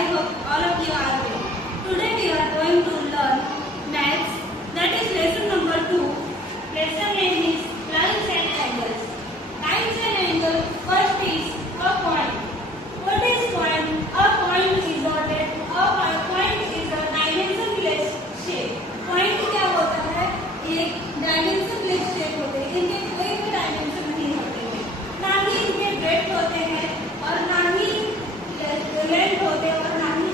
I hope all of you are well. Today we are going to learn maths, that is lesson number 2. Lesson name is lines and angles. Lines and angles, first is a point. What is point? A point is a dimensionless shape. Point क्या होता है? एक dimensionless shape होते हैं. इनके कोई भी dimension नहीं होते हैं. ना ही इनके ब्रेड होते हैं और ना ही लेंथ होते हैं और ना ही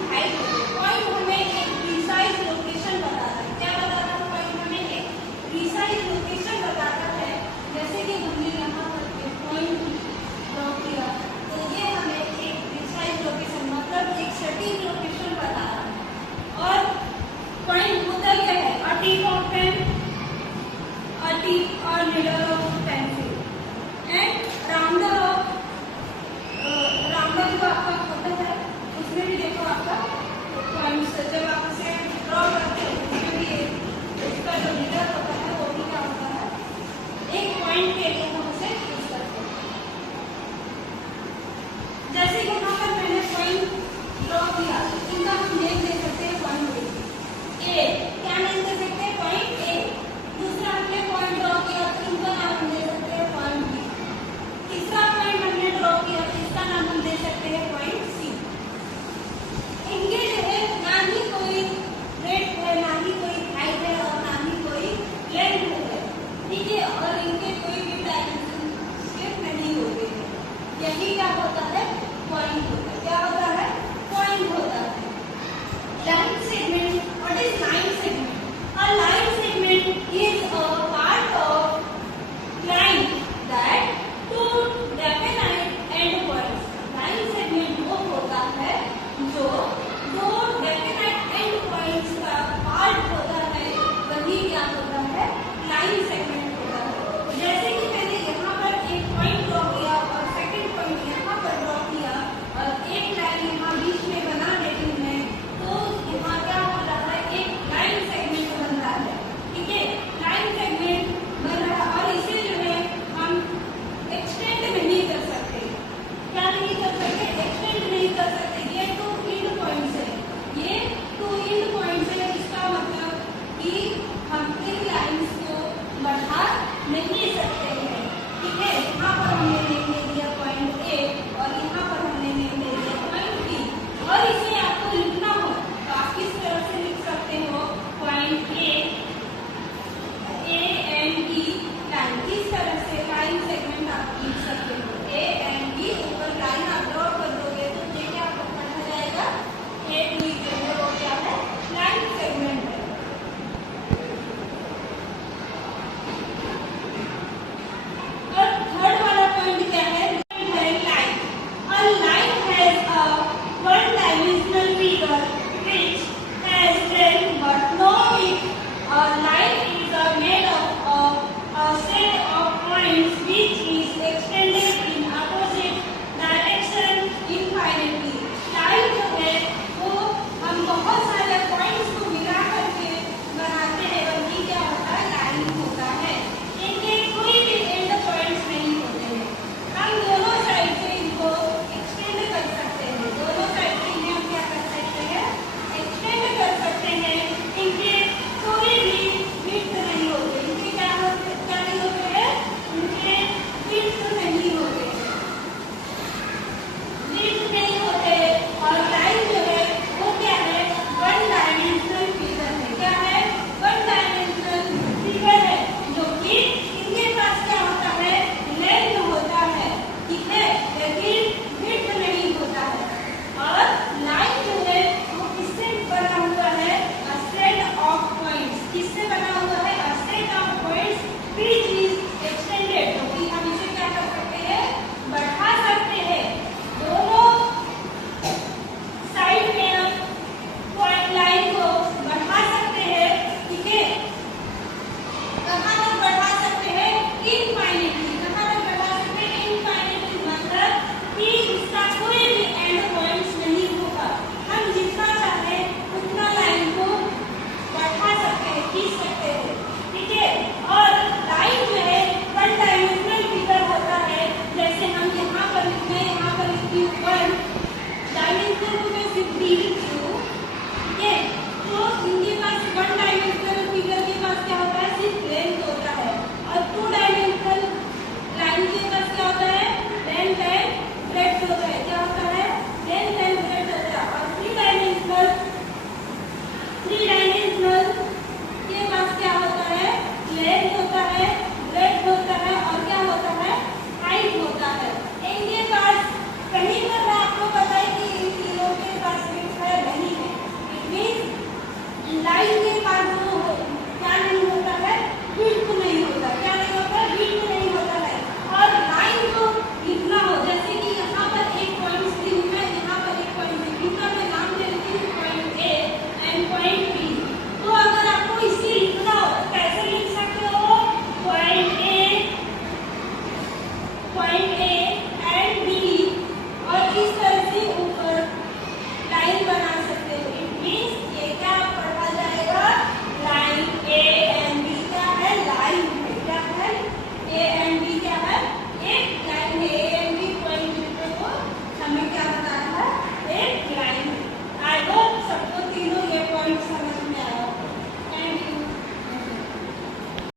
point A